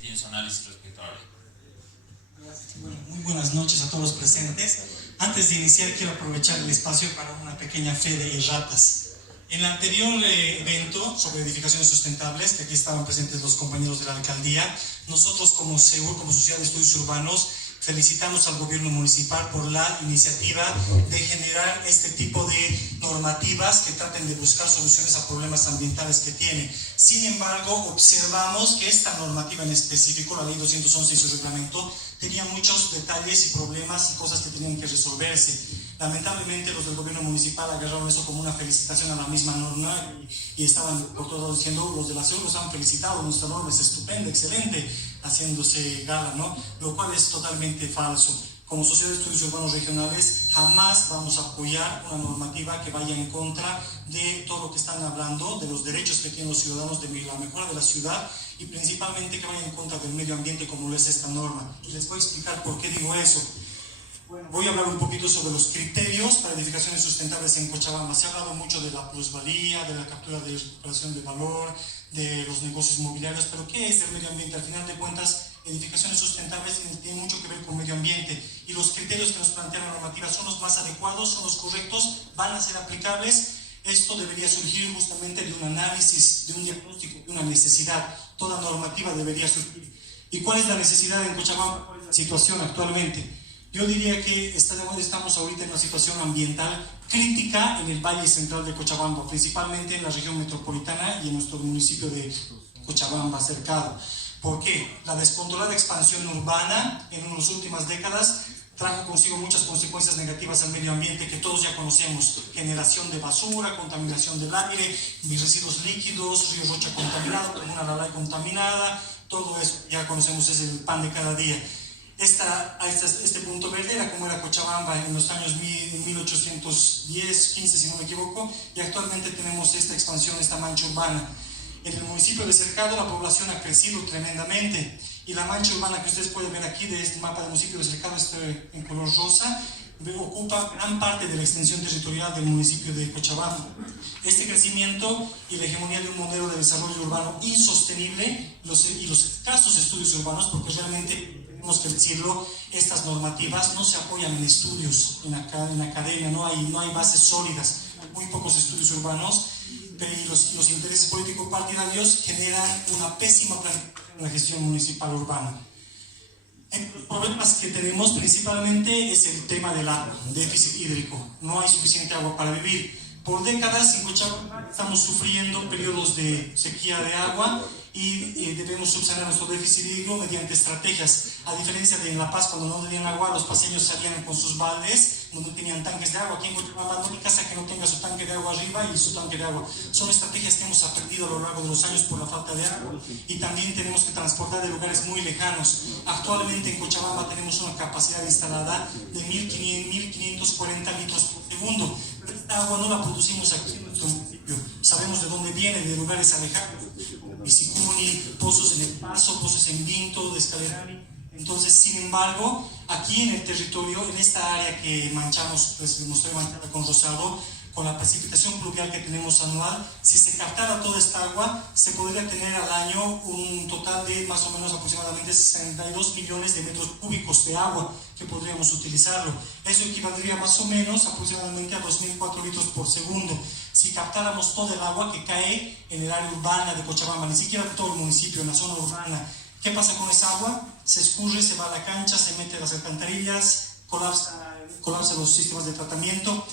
tiene su análisis respecto a la ley. Bueno, muy buenas noches a todos los presentes. Antes de iniciar quiero aprovechar el espacio para una pequeña fe de erratas. En el anterior evento sobre edificaciones sustentables, que aquí estaban presentes los compañeros de la alcaldía, nosotros como SEUR, como Sociedad de Estudios Urbanos, felicitamos al gobierno municipal por la iniciativa de generar este tipo de normativas que traten de buscar soluciones a problemas ambientales que tiene. Sin embargo, observamos que esta normativa en específico, la ley 211 y su reglamento, tenía muchos detalles y problemas y cosas que tenían que resolverse. Lamentablemente los del gobierno municipal agarraron eso como una felicitación a la misma norma y estaban por todos diciendo, los de la SEUR nos han felicitado, nuestra norma es estupenda, excelente, haciéndose gala, ¿no? Lo cual es totalmente falso. Como Sociedad de Estudios Urbanos Regionales jamás vamos a apoyar una normativa que vaya en contra de todo lo que están hablando, de los derechos que tienen los ciudadanos, de la mejora de la ciudad y principalmente que vaya en contra del medio ambiente como lo es esta norma. Y les voy a explicar por qué digo eso. Bueno, voy a hablar un poquito sobre los criterios para edificaciones sustentables en Cochabamba. Se ha hablado mucho de la plusvalía, de la captura de recuperación de valor, de los negocios inmobiliarios, pero ¿qué es el medio ambiente? Al final de cuentas, edificaciones sustentables tienen mucho que ver con medio ambiente y los criterios que nos plantea la normativa son los más adecuados, son los correctos, van a ser aplicables. Esto debería surgir justamente de un análisis, de un diagnóstico, de una necesidad. Toda normativa debería surgir. ¿Y cuál es la necesidad en Cochabamba? ¿Cuál es la situación actualmente? Yo diría que estamos ahorita en una situación ambiental crítica en el Valle Central de Cochabamba, principalmente en la región metropolitana y en nuestro municipio de Cochabamba cercado. ¿Por qué? La descontrolada expansión urbana en las últimas décadas trajo consigo muchas consecuencias negativas al medio ambiente que todos ya conocemos: generación de basura, contaminación del aire, residuos líquidos, río Rocha contaminado, comuna Lalay contaminada, todo eso ya conocemos, es el pan de cada día. Este punto verde era como era Cochabamba en los años 1810, 15 si no me equivoco, y actualmente tenemos esta expansión, esta mancha urbana. En el municipio de Cercado la población ha crecido tremendamente y la mancha urbana que ustedes pueden ver aquí de este mapa del municipio de Cercado, en color rosa, ocupa gran parte de la extensión territorial del municipio de Cochabamba. Este crecimiento y la hegemonía de un modelo de desarrollo urbano insostenible y los escasos estudios urbanos, porque realmente tenemos que decirlo, estas normativas no se apoyan en estudios, en academia, no hay bases sólidas, hay muy pocos estudios urbanos, pero los intereses políticos partidarios generan una pésima planificación en la gestión municipal urbana. Los problemas que tenemos principalmente es el tema del agua, déficit hídrico. No hay suficiente agua para vivir. Por décadas en Cochabamba estamos sufriendo periodos de sequía de agua y debemos subsanar nuestro déficit hídrico mediante estrategias. A diferencia de en La Paz, cuando no tenían agua, los paseños salían con sus baldes, no tenían tanques de agua. Aquí en Cochabamba no hay casa que no tenga su tanque de agua arriba y su tanque de agua. Son estrategias que hemos aprendido a lo largo de los años por la falta de agua. Y también tenemos que transportar de lugares muy lejanos. Actualmente en Cochabamba tenemos una capacidad instalada de 1540 litros por segundo. Pero esta agua no la producimos aquí en nuestro municipio. Sabemos de dónde viene, de lugares alejados. Visicuni, pozos en El Paso, pozos en Vinto, de Escalerani. Entonces, sin embargo, aquí en el territorio, en esta área que manchamos, pues mostré manchada con rosado, con la precipitación pluvial que tenemos anual, si se captara toda esta agua, se podría tener al año un total de más o menos aproximadamente 62 millones de metros cúbicos de agua que podríamos utilizarlo. Eso equivaldría más o menos aproximadamente a 2.004 litros por segundo. Si captáramos todo el agua que cae en el área urbana de Cochabamba, ni siquiera en todo el municipio, en la zona urbana, ¿qué pasa con esa agua? Se escurre, se va a la cancha, se mete a las alcantarillas, colapsa los sistemas de tratamiento.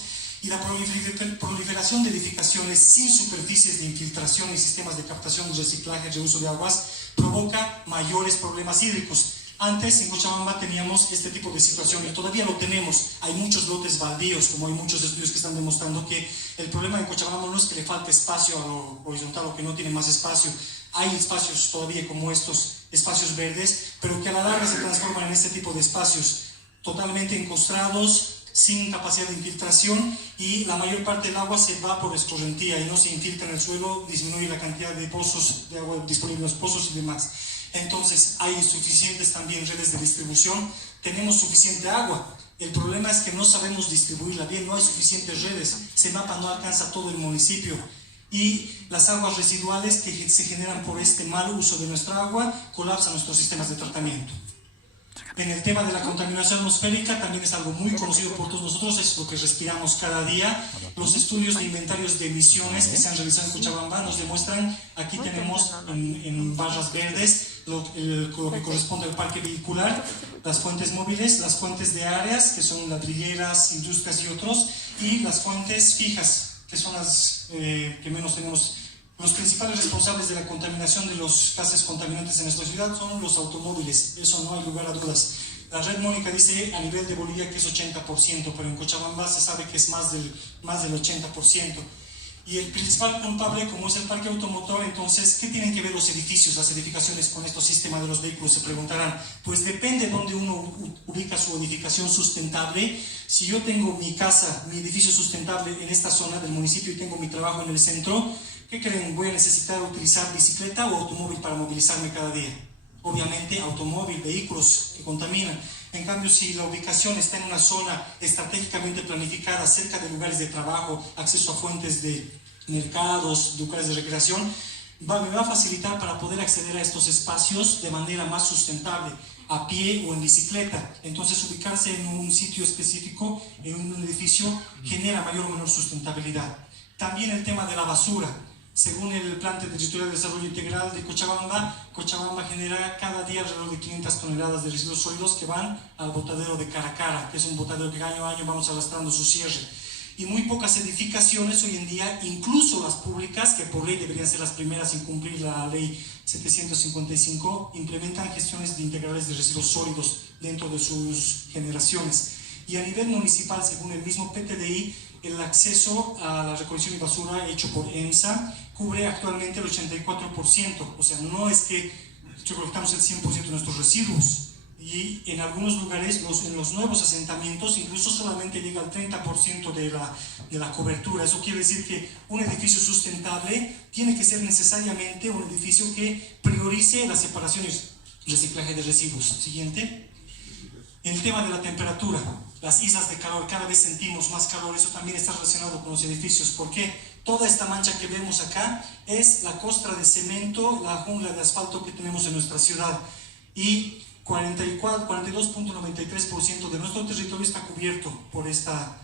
Y la proliferación de edificaciones sin superficies de infiltración y sistemas de captación, reciclaje, reuso de aguas provoca mayores problemas hídricos. Antes en Cochabamba teníamos este tipo de situación y todavía lo tenemos. Hay muchos lotes baldíos, como hay muchos estudios que están demostrando que el problema en Cochabamba no es que le falte espacio a lo horizontal o que no tiene más espacio. Hay espacios todavía como estos espacios verdes, pero que a la larga se transforman en este tipo de espacios totalmente encostrados, sin capacidad de infiltración, y la mayor parte del agua se va por escorrentía y no se infiltra en el suelo, disminuye la cantidad de pozos de agua disponibles en los pozos y demás. Entonces hay suficientes también redes de distribución, tenemos suficiente agua. El problema es que no sabemos distribuirla bien, no hay suficientes redes, CEMAPA no alcanza todo el municipio. y las aguas residuales que se generan por este mal uso de nuestra agua colapsan nuestros sistemas de tratamiento. En el tema de la contaminación atmosférica también es algo muy conocido por todos nosotros, es lo que respiramos cada día. Los estudios de inventarios de emisiones que se han realizado en Cochabamba nos demuestran, aquí tenemos en barras verdes lo que corresponde al parque vehicular, las fuentes móviles, las fuentes de áreas, que son ladrilleras, industrias y otros, y las fuentes fijas, que son las que menos tenemos. Los principales responsables de la contaminación de los gases contaminantes en nuestra ciudad son los automóviles, eso no hay lugar a dudas. La red Mónica dice a nivel de Bolivia que es 80%, pero en Cochabamba se sabe que es más del 80%. Y el principal culpable, como es el parque automotor, entonces, ¿qué tienen que ver los edificios, las edificaciones con estos sistemas de los vehículos? Se preguntarán. Pues depende de dónde uno ubica su edificación sustentable. Si yo tengo mi casa, mi edificio sustentable en esta zona del municipio y tengo mi trabajo en el centro, ¿qué creen? ¿Voy a necesitar utilizar bicicleta o automóvil para movilizarme cada día? Obviamente automóvil, vehículos que contaminan. En cambio, si la ubicación está en una zona estratégicamente planificada, cerca de lugares de trabajo, acceso a fuentes de mercados, lugares de recreación, me va a facilitar para poder acceder a estos espacios de manera más sustentable, a pie o en bicicleta. Entonces, ubicarse en un sitio específico, en un edificio, genera mayor o menor sustentabilidad. También el tema de la basura. Según el Plan Territorial de Desarrollo Integral de Cochabamba, Cochabamba genera cada día alrededor de 500 toneladas de residuos sólidos que van al botadero de Caracara, que es un botadero que año a año vamos arrastrando su cierre. Y muy pocas edificaciones hoy en día, incluso las públicas, que por ley deberían ser las primeras en cumplir la ley 755, implementan gestiones integrales de residuos sólidos dentro de sus generaciones. Y a nivel municipal, según el mismo PTDI, el acceso a la recolección de basura hecho por EMSA cubre actualmente el 84%, o sea, no es que recolectamos el 100% de nuestros residuos, y en algunos lugares, en los nuevos asentamientos, incluso solamente llega al 30% de la cobertura. Eso quiere decir que un edificio sustentable tiene que ser necesariamente un edificio que priorice la separación y reciclaje de residuos. Siguiente. En el tema de la temperatura, las islas de calor, cada vez sentimos más calor, eso también está relacionado con los edificios. ¿Por qué? Toda esta mancha que vemos acá es la costra de cemento, la jungla de asfalto que tenemos en nuestra ciudad. Y 42.93% de nuestro territorio está cubierto por esta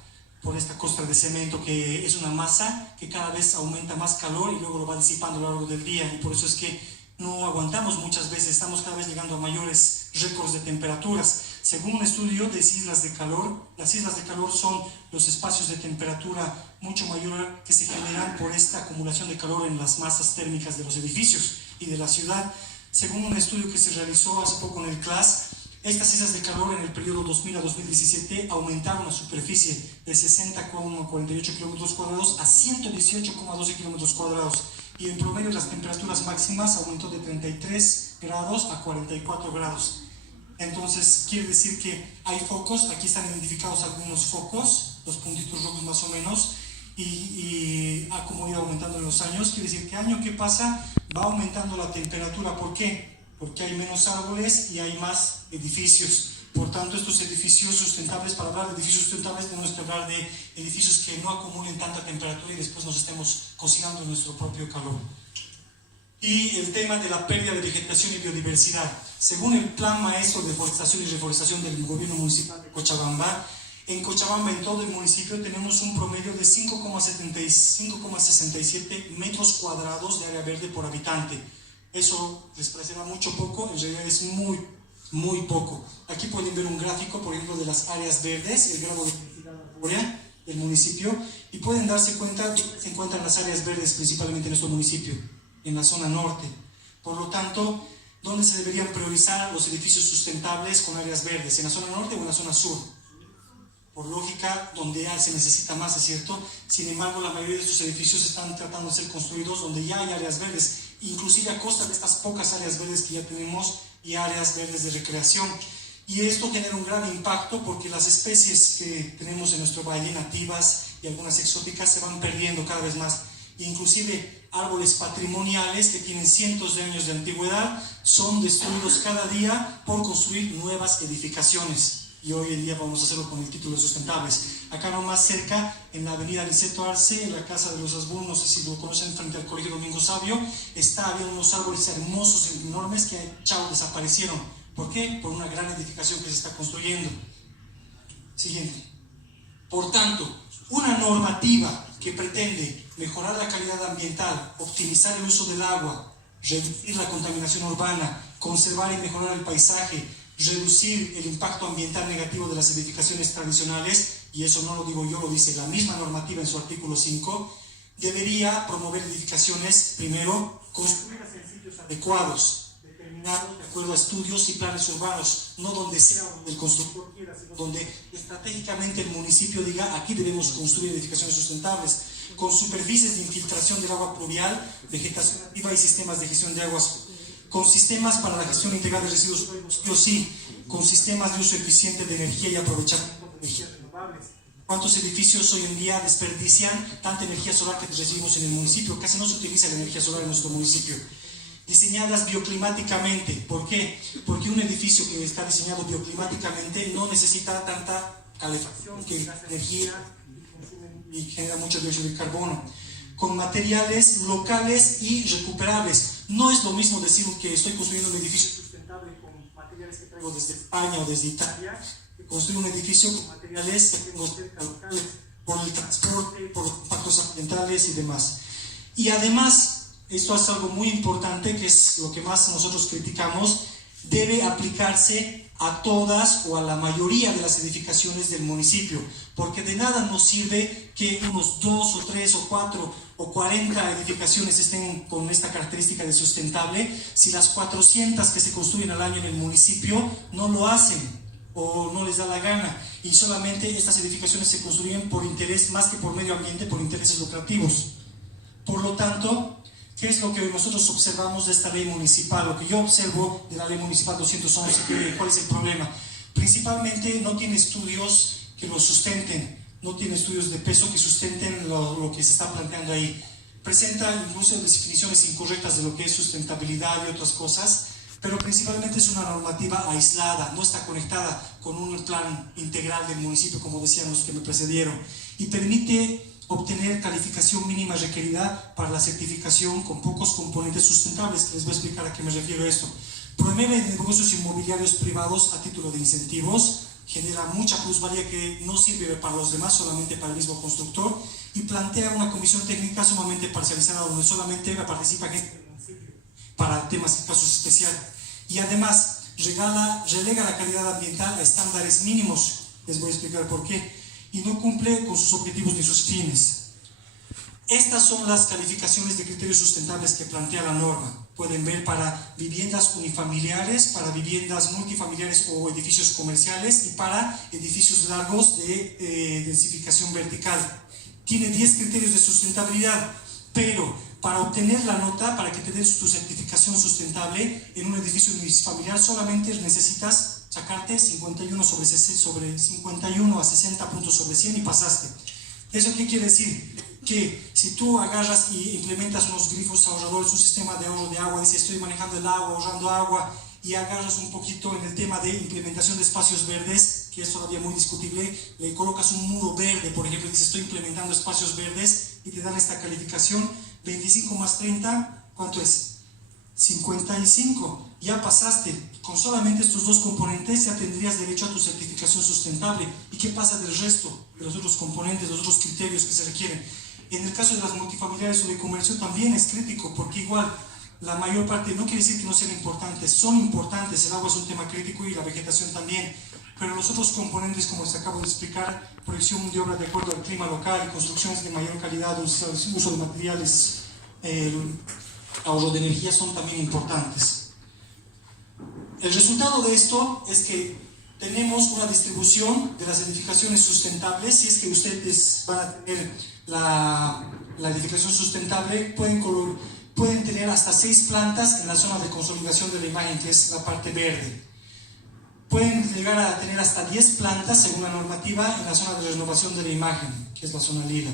costra de cemento, que es una masa que cada vez aumenta más calor y luego lo va disipando a lo largo del día, y por eso es que no aguantamos muchas veces, estamos cada vez llegando a mayores récords de temperaturas. Según un estudio de islas de calor, las islas de calor son los espacios de temperatura mucho mayor que se generan por esta acumulación de calor en las masas térmicas de los edificios y de la ciudad. Según un estudio que se realizó hace poco en el CLAS, estas islas de calor en el periodo 2000 a 2017 aumentaron la superficie de 60,48 kilómetros cuadrados a 118,12 kilómetros cuadrados, y en promedio las temperaturas máximas aumentó de 33 grados a 44 grados. Entonces quiere decir que hay focos, aquí están identificados algunos focos, los puntitos rojos más o menos, y ha como ido aumentando en los años. Quiere decir que año que pasa va aumentando la temperatura. ¿Por qué? Porque hay menos árboles y hay más edificios. Por tanto, estos edificios sustentables, para hablar de edificios sustentables tenemos que hablar de edificios que no acumulen tanta temperatura y después nos estemos cocinando nuestro propio calor. Y el tema de la pérdida de vegetación y biodiversidad. Según el Plan Maestro de Forestación y Reforestación del Gobierno Municipal de Cochabamba, en Cochabamba, en todo el municipio, tenemos un promedio de 5,67 metros cuadrados de área verde por habitante. Eso les parecerá mucho poco, en realidad es muy poco. Aquí pueden ver un gráfico, por ejemplo, de las áreas verdes, el grado de cantidad arbórea del municipio, y pueden darse cuenta que se encuentran las áreas verdes principalmente en nuestro municipio, en la zona norte. Por lo tanto, ¿dónde se deberían priorizar los edificios sustentables con áreas verdes? ¿En la zona norte o en la zona sur? Por lógica, donde se necesita más, es cierto. Sin embargo, la mayoría de estos edificios están tratando de ser construidos donde ya hay áreas verdes, inclusive a costa de estas pocas áreas verdes que ya tenemos y áreas verdes de recreación. Y esto genera un gran impacto porque las especies que tenemos en nuestro valle, nativas y algunas exóticas, se van perdiendo cada vez más. Inclusive árboles patrimoniales que tienen cientos de años de antigüedad son destruidos cada día por construir nuevas edificaciones. y hoy en día vamos a hacerlo con el título de sustentables. Acá nomás cerca, en la avenida Niceto Arce, en la casa de los Asbun, no sé si lo conocen, frente al Colegio Domingo Sabio, había unos árboles hermosos, enormes, que chao, desaparecieron. ¿Por qué? Por una gran edificación que se está construyendo. Siguiente. Por tanto, una normativa que pretende mejorar la calidad ambiental, optimizar el uso del agua, reducir la contaminación urbana, conservar y mejorar el paisaje, reducir el impacto ambiental negativo de las edificaciones tradicionales, y eso no lo digo yo, lo dice la misma normativa en su artículo 5, debería promover edificaciones, primero, construidas en sitios adecuados, determinados de acuerdo a estudios y planes urbanos, no donde sea donde el constructor quiera, sino donde estratégicamente el municipio diga, aquí debemos construir edificaciones sustentables, con superficies de infiltración del agua pluvial, vegetación activa y sistemas de gestión de aguas, con sistemas para la gestión integral de residuos sólidos, sí, con sistemas de uso eficiente de energía y aprovechamiento de energías renovables. ¿Cuántos edificios hoy en día desperdician tanta energía solar que recibimos en el municipio? Casi no se utiliza la energía solar en nuestro municipio. Diseñadas bioclimáticamente. ¿Por qué? Porque un edificio que está diseñado bioclimáticamente no necesita tanta calefacción, que gasta energía y genera mucho dióxido de carbono. Con materiales locales y recuperables. No es lo mismo decir que estoy construyendo un edificio sustentable con materiales que traigo desde España o desde Italia, que construir un edificio con materiales que tengo cerca locales, por el transporte, por los impactos ambientales y demás. Y además, esto es algo muy importante, que es lo que más nosotros criticamos, debe aplicarse a todas o a la mayoría de las edificaciones del municipio, porque de nada nos sirve que unos 2 o 3 o 4 o 40 edificaciones estén con esta característica de sustentable, si las 400 que se construyen al año en el municipio no lo hacen o no les da la gana, y solamente estas edificaciones se construyen por interés, más que por medio ambiente, por intereses lucrativos. Por lo tanto, ¿qué es lo que nosotros observamos de esta ley municipal? Lo que yo observo de la ley municipal 211, ¿cuál es el problema? Principalmente no tiene estudios que lo sustenten, no tiene estudios de peso que sustenten lo que se está planteando ahí. Presenta incluso definiciones incorrectas de lo que es sustentabilidad y otras cosas, pero principalmente es una normativa aislada, no está conectada con un plan integral del municipio, como decían los que me precedieron, y permite obtener calificación mínima requerida para la certificación con pocos componentes sustentables, que les voy a explicar a qué me refiero a esto. Promueve negocios inmobiliarios privados a título de incentivos, genera mucha plusvalía que no sirve para los demás, solamente para el mismo constructor, y plantea una comisión técnica sumamente parcializada donde solamente participa gente del municipio para temas y casos especiales. Y además relega la calidad ambiental a estándares mínimos, les voy a explicar por qué, y no cumple con sus objetivos ni sus fines. Estas son las calificaciones de criterios sustentables que plantea la norma. Pueden ver para viviendas unifamiliares, para viviendas multifamiliares o edificios comerciales y para edificios largos de densificación vertical. Tiene 10 criterios de sustentabilidad, pero para obtener la nota, para que te den tu certificación sustentable en un edificio unifamiliar, solamente necesitas sacarte 51 sobre 51 a 60 puntos sobre 100 y pasaste. ¿Eso qué quiere decir? Que si tú agarras y implementas unos grifos ahorradores, un sistema de ahorro de agua, dices estoy manejando el agua, ahorrando agua, y agarras un poquito en el tema de implementación de espacios verdes, que es todavía muy discutible, le colocas un muro verde, por ejemplo, y dices estoy implementando espacios verdes, y te dan esta calificación, 25 más 30, ¿cuánto es? 55, ya pasaste. Con solamente estos dos componentes ya tendrías derecho a tu certificación sustentable. ¿Y qué pasa del resto de los otros componentes, los otros criterios que se requieren? En el caso de las multifamiliares o de comercio también es crítico, porque igual la mayor parte, no quiere decir que no sean importantes, son importantes, el agua es un tema crítico y la vegetación también, pero los otros componentes, como les acabo de explicar, proyección de obra de acuerdo al clima local, construcciones de mayor calidad, uso de materiales, ahorro de energía, son también importantes. El resultado de esto es que tenemos una distribución de las edificaciones sustentables. Si es que ustedes van a tener la edificación sustentable, pueden tener hasta 6 plantas en la zona de consolidación de la imagen, que es la parte verde. Pueden llegar a tener hasta 10 plantas, según la normativa, en la zona de renovación de la imagen, que es la zona lila.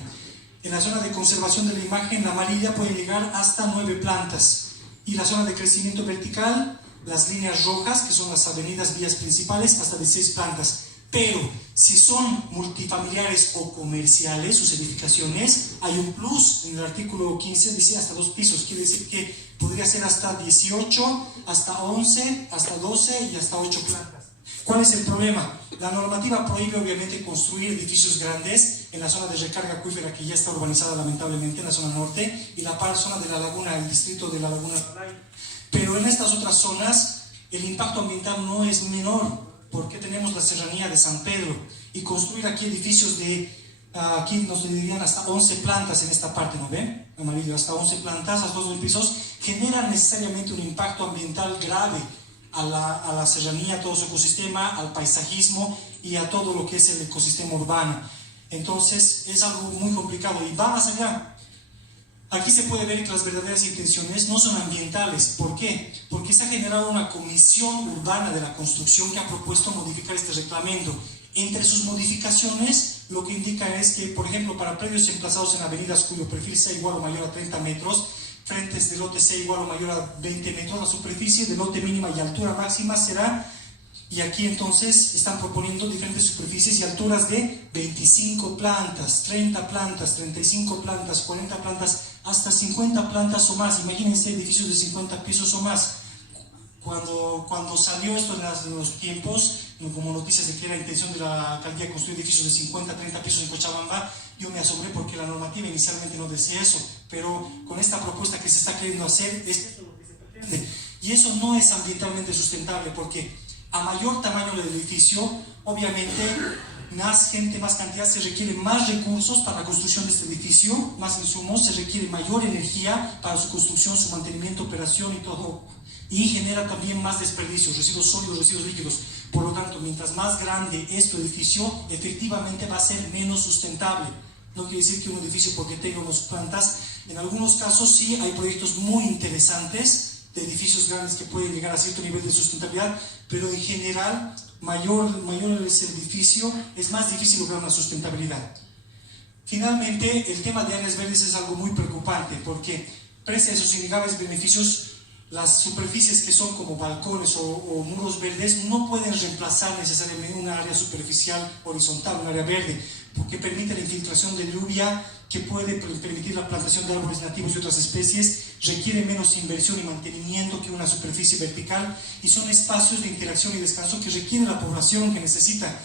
En la zona de conservación de la imagen, la amarilla, pueden llegar hasta 9 plantas. Y la zona de crecimiento vertical, las líneas rojas, que son las avenidas, vías principales, hasta 16 plantas. Pero si son multifamiliares o comerciales, sus edificaciones, hay un plus. En el artículo 15 dice hasta 2 pisos, quiere decir que podría ser hasta 18, hasta 11, hasta 12 y hasta 8 plantas. ¿Cuál es el problema? La normativa prohíbe obviamente construir edificios grandes en la zona de recarga acuífera que ya está urbanizada lamentablemente en la zona norte y la zona de la laguna, el distrito de la laguna. Pero en estas otras zonas el impacto ambiental no es menor, porque tenemos la serranía de San Pedro y construir aquí edificios de, aquí nos dirían hasta 11 plantas en esta parte, ¿no ven? Amarillo, hasta 11 plantas, hasta 12 pisos, generan necesariamente un impacto ambiental grave a la serranía, a todo su ecosistema, al paisajismo y a todo lo que es el ecosistema urbano. Entonces es algo muy complicado y va más allá. Aquí se puede ver que las verdaderas intenciones no son ambientales. ¿Por qué? Porque se ha generado una comisión urbana de la construcción que ha propuesto modificar este reglamento. Entre sus modificaciones, lo que indica es que, por ejemplo, para predios emplazados en avenidas cuyo perfil sea igual o mayor a 30 metros, frentes de lote sea igual o mayor a 20 metros, la superficie de lote mínima y altura máxima será, y aquí entonces están proponiendo diferentes superficies y alturas de 25 plantas, 30 plantas, 35 plantas, 40 plantas, hasta 50 plantas o más. Imagínense edificios de 50 pisos o más. Cuando salió esto en los tiempos, como noticias de que era la intención de la alcaldía construir edificios de 50, 30 pisos en Cochabamba, yo me asombré porque la normativa inicialmente no decía eso, pero con esta propuesta que se está queriendo hacer, es lo que se pretende. Y eso no es ambientalmente sustentable, porque a mayor tamaño del edificio, obviamente, más gente, más cantidad, se requieren más recursos para la construcción de este edificio, más insumos, se requiere mayor energía para su construcción, su mantenimiento, operación y todo. Y genera también más desperdicios, residuos sólidos, residuos líquidos. Por lo tanto, mientras más grande es tu edificio, efectivamente va a ser menos sustentable. No quiere decir que un edificio, porque tenga unas plantas, en algunos casos sí hay proyectos muy interesantes de edificios grandes que pueden llegar a cierto nivel de sustentabilidad, pero en general, mayor es el edificio, es más difícil lograr una sustentabilidad. Finalmente, el tema de áreas verdes es algo muy preocupante, porque pese a esos innegables beneficios, las superficies que son como balcones o muros verdes no pueden reemplazar necesariamente una área superficial horizontal, un área verde, porque permite la infiltración de lluvia, que puede permitir la plantación de árboles nativos y otras especies, requiere menos inversión y mantenimiento que una superficie vertical, y son espacios de interacción y descanso que requiere la población, que necesita.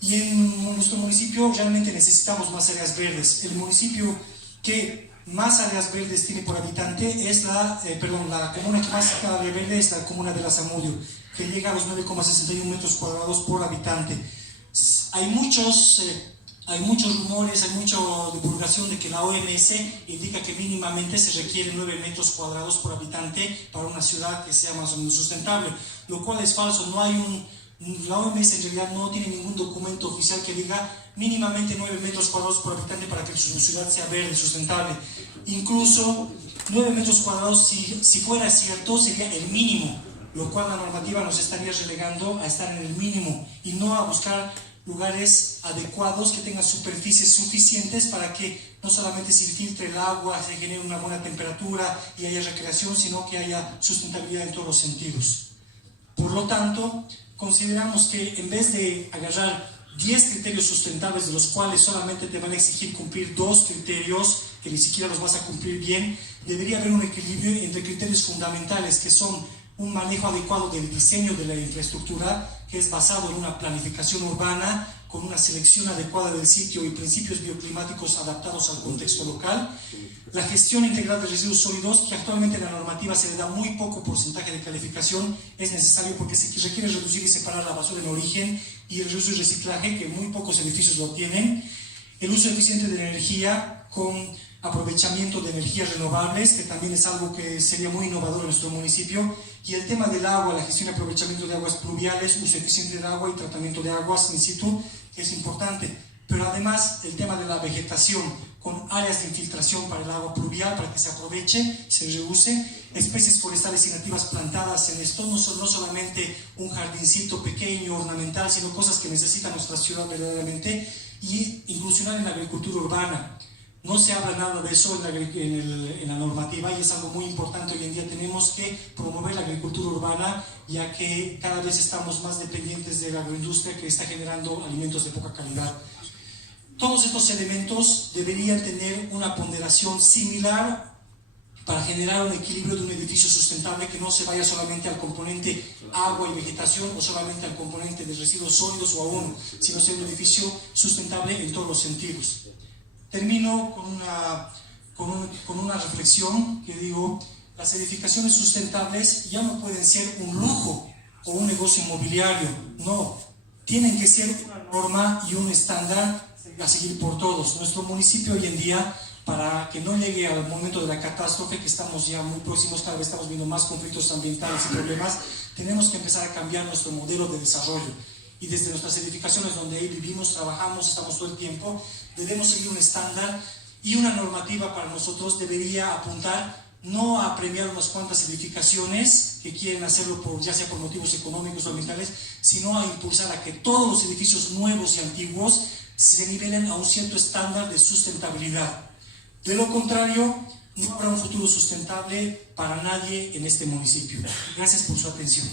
Y en nuestro municipio realmente necesitamos más áreas verdes. El municipio que más áreas verdes tiene por habitante es la comuna que más área verde es la comuna de La Zamudio, que llega a los 9,61 metros cuadrados por habitante. Hay muchos rumores, hay mucha divulgación de que la OMS indica que mínimamente se requieren 9 metros cuadrados por habitante para una ciudad que sea más o menos sustentable, lo cual es falso. La OMS en realidad no tiene ningún documento oficial que diga mínimamente 9 metros cuadrados por habitante para que su ciudad sea verde, sustentable. Incluso 9 metros cuadrados, si fuera cierto, sería el mínimo, lo cual la normativa nos estaría relegando a estar en el mínimo y no a buscar lugares adecuados que tengan superficies suficientes para que no solamente se filtre el agua, se genere una buena temperatura y haya recreación, sino que haya sustentabilidad en todos los sentidos. Por lo tanto, consideramos que en vez de agarrar 10 criterios sustentables de los cuales solamente te van a exigir cumplir 2 criterios que ni siquiera los vas a cumplir bien, debería haber un equilibrio entre criterios fundamentales que son un manejo adecuado del diseño de la infraestructura, que es basado en una planificación urbana con una selección adecuada del sitio y principios bioclimáticos adaptados al contexto local, la gestión integral de residuos sólidos, que actualmente en la normativa se le da muy poco porcentaje de calificación, es necesario porque se requiere reducir y separar la basura en origen y el reuso y reciclaje, que muy pocos edificios lo tienen, el uso eficiente de la energía con aprovechamiento de energías renovables, que también es algo que sería muy innovador en nuestro municipio, y el tema del agua, la gestión y aprovechamiento de aguas pluviales, uso eficiente del agua y tratamiento de aguas in situ, que es importante. Pero además el tema de la vegetación, con áreas de infiltración para el agua pluvial, para que se aproveche, se reuse, especies forestales y nativas plantadas en esto, no solamente un jardincito pequeño, ornamental, sino cosas que necesita nuestra ciudad verdaderamente, y incursionar en la agricultura urbana. No se habla nada de eso en la normativa y es algo muy importante. Hoy en día tenemos que promover la agricultura urbana, ya que cada vez estamos más dependientes de la agroindustria que está generando alimentos de poca calidad. Todos estos elementos deberían tener una ponderación similar para generar un equilibrio de un edificio sustentable que no se vaya solamente al componente agua y vegetación o solamente al componente de residuos sólidos o aún, sino ser un edificio sustentable en todos los sentidos. Termino con una reflexión que digo: las edificaciones sustentables ya no pueden ser un lujo o un negocio inmobiliario, no, tienen que ser una norma y un estándar a seguir por todos. Nuestro municipio hoy en día, para que no llegue al momento de la catástrofe, que estamos ya muy próximos, cada vez estamos viendo más conflictos ambientales y problemas, tenemos que empezar a cambiar nuestro modelo de desarrollo. Y desde nuestras edificaciones donde ahí vivimos, trabajamos, estamos todo el tiempo, debemos seguir un estándar y una normativa para nosotros debería apuntar no a premiar unas cuantas edificaciones que quieren hacerlo ya sea por motivos económicos o ambientales, sino a impulsar a que todos los edificios nuevos y antiguos se nivelen a un cierto estándar de sustentabilidad. De lo contrario, no habrá un futuro sustentable para nadie en este municipio. Gracias por su atención.